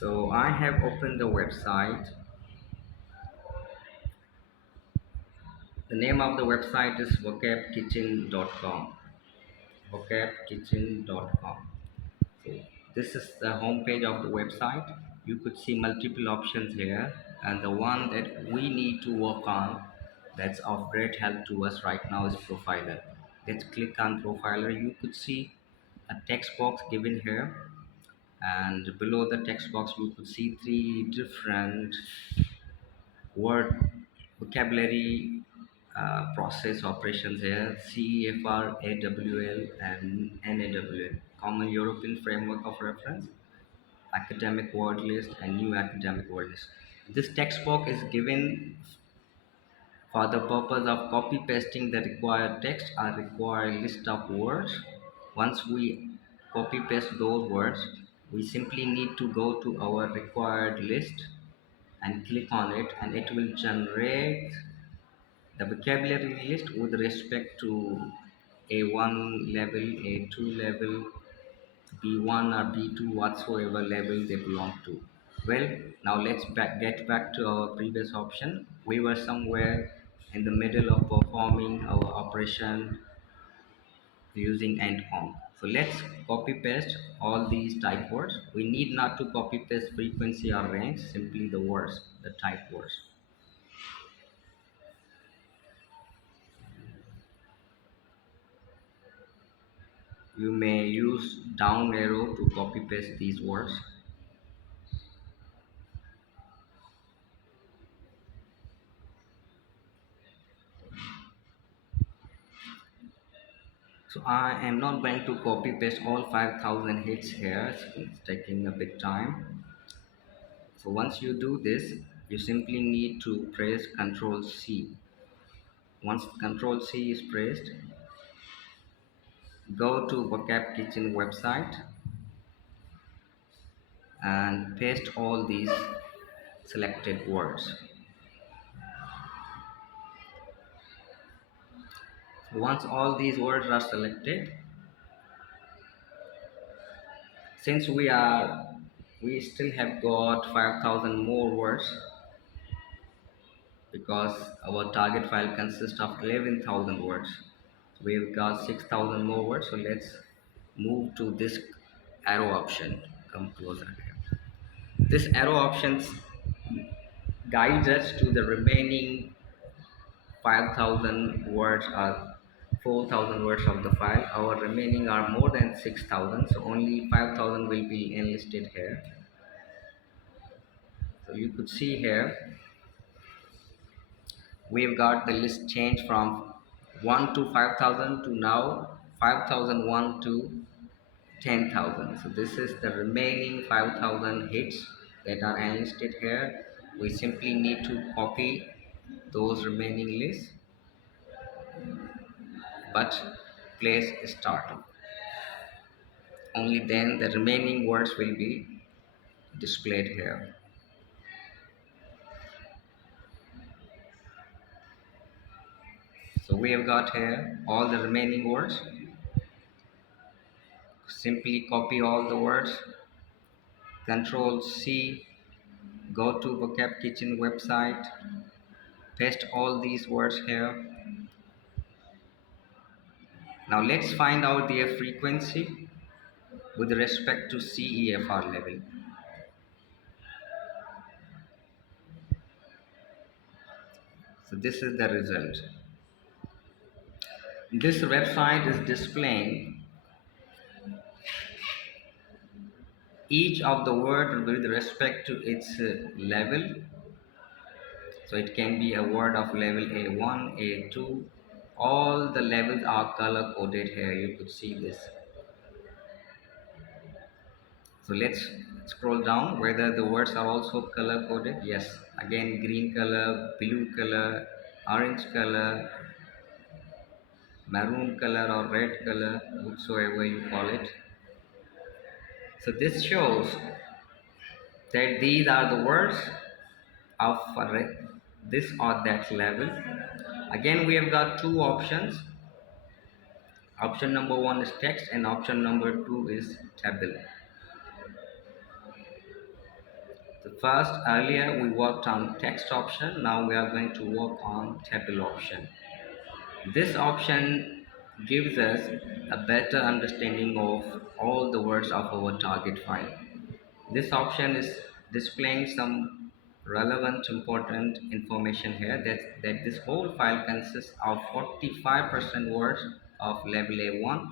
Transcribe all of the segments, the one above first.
So I have opened the website. The name of the website is vocabkitchen.com. Vocabkitchen.com. So this is the home page of the website. You could see multiple options here, and the one that we need to work on that's of great help to us right now is profiler. Let's click on profiler. You could see a text box given here, and below the text box you could see three different word vocabulary process operations here: CEFR, AWL, and NAWL, Common European Framework of Reference, Academic Word List, and New Academic Word List. This text box is given for the purpose of copy pasting the required text or required list of words. Once we copy paste those words, we simply need to go to our required list and click on it, and it will generate the vocabulary list with respect to A1 level, A2 level, B1 or B2, whatsoever level they belong to. Well, now let's get back to our previous option. We were somewhere in the middle of performing our operation using and on. So let's copy paste all these type words. We need not to copy paste frequency or range, simply the words, the type words. You may use down arrow to copy paste these words. So I am not going to copy paste all 5,000 hits here. It's taking a bit time. So once you do this, you simply need to press Ctrl C. Once Ctrl C is pressed, go to Vocab Kitchen website and paste all these selected words. So once all these words are selected, since we still have got 5,000 more words, because our target file consists of 11,000 words. So we've got 6,000 more words. So let's move to this arrow option. Come closer here. This arrow options guides us to the remaining 5,000 words or 4,000 words of the file. Our remaining are more than 6,000, so only 5,000 will be enlisted here. So you could see here we've got the list changed from 1 to 5,000 to now 5,001 to 10,000. So this is the remaining 5,000 hits that are enlisted here. We simply need to copy those remaining lists, but place start. Only then the remaining words will be displayed here. So we have got here all the remaining words. Simply copy all the words, Control C, go to Vocab Kitchen website, paste all these words here. Now let's find out their frequency with respect to CEFR level. So this is the result. This website is displaying each of the word with respect to its level. So it can be a word of level A1, A2. All the levels are color coded here. You could see this. So let's scroll down whether the words are also color coded. Yes, again green color, blue color, orange color, maroon color or red color, whatsoever you call it. So this shows that these are the words of this or that level. Again, we have got two options. Option number one is text and option number two is table. First, earlier we worked on text option, now we are going to work on table option. This option gives us a better understanding of all the words of our target file. This option is displaying some relevant important information here that this whole file consists of 45% words of level A1,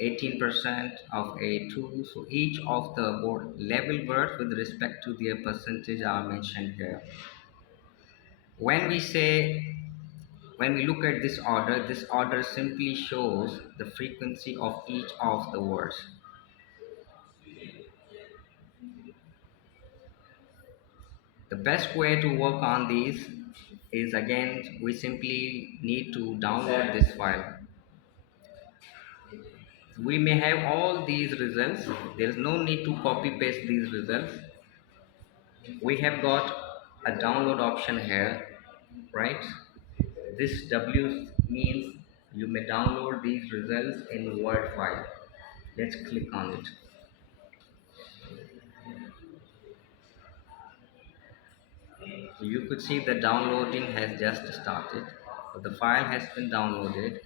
18% of A2. So each of the level words with respect to their percentage are mentioned here. When we say, when we look at this order simply shows the frequency of each of the words. The best way to work on these is, again, we simply need to download this file. We may have all these results. There is no need to copy paste these results. We have got a download option here, right? This W means you may download these results in Word file. Let's click on it. So you could see the downloading has just started. So the file has been downloaded.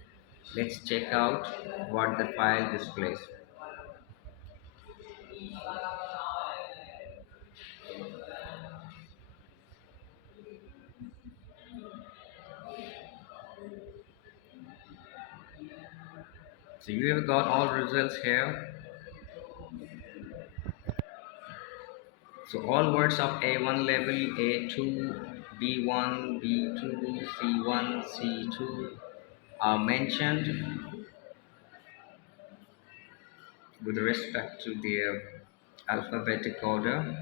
Let's check out what the file displays. So you have got all results here. So all words of A1 level, A2, B1, B2, C1, C2 are mentioned with respect to their alphabetic order.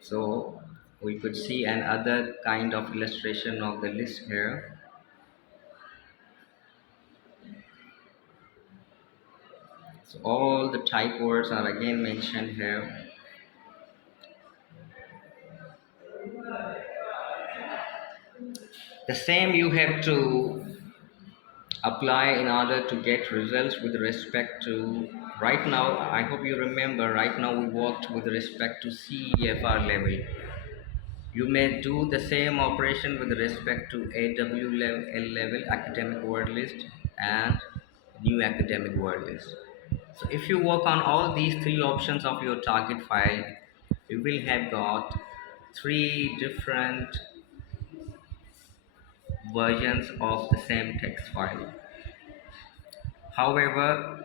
So we could see another kind of illustration of the list here. So all the type words are again mentioned here. The same you have to apply in order to get results with respect to, right now, I hope you remember, right now we worked with respect to CEFR level. You may do the same operation with respect to AWL level, academic word list, and new academic word list. So if you work on all these three options of your target file, you will have got three different versions of the same text file. However,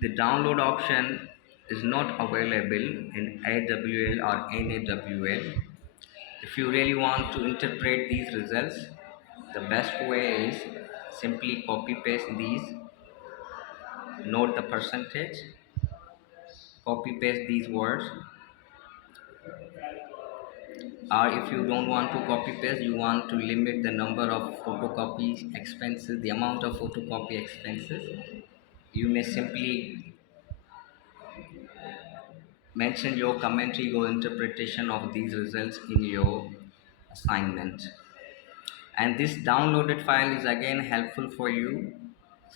the download option is not available in AWL or NAWL. If you really want to interpret these results, the best way is simply copy paste these, note the percentage, copy paste these words, or if you don't want to copy paste, you want to limit the number of photocopy expenses, the amount of photocopy expenses, you may simply mention your commentary or interpretation of these results in your assignment. And this downloaded file is again helpful for you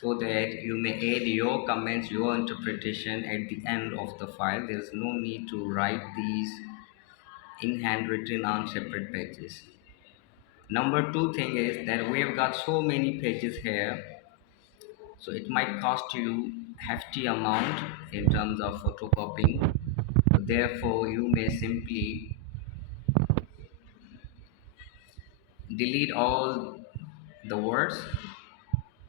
so that you may add your comments, your interpretation at the end of the file. There's no need to write these in handwritten on separate pages. Number two thing is that we have got so many pages here, so it might cost you hefty amount in terms of photocopying. Therefore, you may simply delete all the words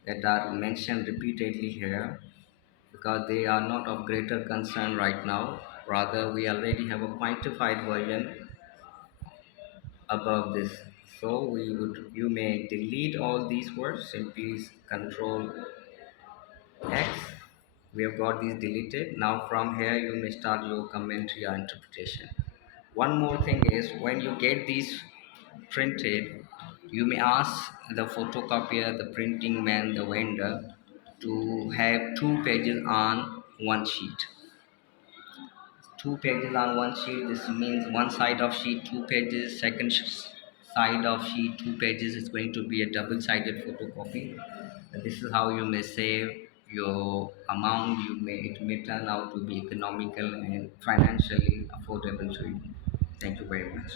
that are mentioned repeatedly here because they are not of greater concern right now. Rather, we already have a quantified version above this. So you may delete all these words, simply control X. We have got these deleted. Now from here you may start your commentary or interpretation. One more thing is, when you get these printed, you may ask the photocopier, the printing man, the vendor to have two pages on one sheet. two pages on one sheet. This means one side of sheet two pages, second side of sheet two pages is going to be a double-sided photocopy. This is how you may save your amount. It may turn out to be economical and financially affordable to you. Thank you very much.